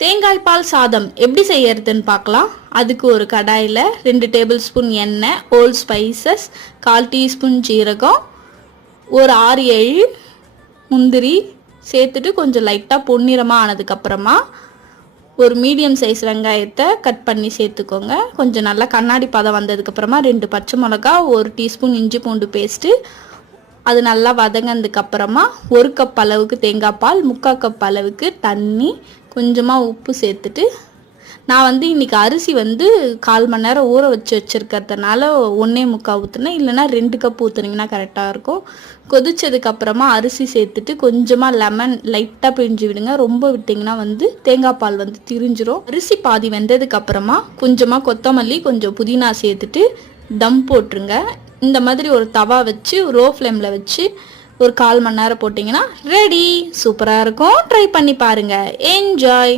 தேங்காய் பால் சாதம் எப்படி செய்யறதுன்னு பார்க்கலாம். அதுக்கு ஒரு கடாயில் 2 டேபிள் ஸ்பூன் எண்ணெய், ஹோல் ஸ்பைசஸ், 1/4 டீஸ்பூன் ஜீரகம், ஒரு 6-7 முந்திரி சேர்த்துட்டு கொஞ்சம் லைட்டாக பொன்னிறமாக ஆனதுக்கப்புறமா ஒரு மீடியம் சைஸ் வெங்காயத்தை கட் பண்ணி சேர்த்துக்கோங்க. கொஞ்சம் நல்லா கண்ணாடி பதம் வந்ததுக்கப்புறமா 2 பச்சை மிளகா, 1 டீஸ்பூன் இஞ்சி பூண்டு பேஸ்ட்டு, அது நல்லா வதங்கினதுக்கப்புறமா 1 கப் அளவுக்கு தேங்காய் பால், 3/4 கப் அளவுக்கு தண்ணி, கொஞ்சமாக உப்பு சேர்த்துட்டு, நான் இன்றைக்கி அரிசி 1/4 மணி நேரம் ஊற வச்சுருக்கிறதுனால 1.25 ஊற்றுனேன். இல்லைனா 2 கப் ஊற்றுனீங்கன்னா கரெக்டாக இருக்கும். கொதிச்சதுக்கப்புறமா அரிசி சேர்த்துட்டு கொஞ்சமாக லெமன் லைட்டாக பிழிஞ்சு விடுங்க. ரொம்ப விட்டிங்கன்னா தேங்காய் பால் திரிஞ்சிரும். அரிசி பாதி வெந்ததுக்கப்புறமா கொஞ்சமாக கொத்தமல்லி, கொஞ்சம் புதினா சேர்த்துட்டு தம் போட்டுருங்க. இந்த மாதிரி ஒரு தவா வச்சு லோ ஃப்ளேமில் வச்சு ஒரு 1/4 மணி நேரம் போட்டிங்கன்னா ரெடி. சூப்பராக இருக்கும். ட்ரை பண்ணி பாருங்கள். என்ஜாய்.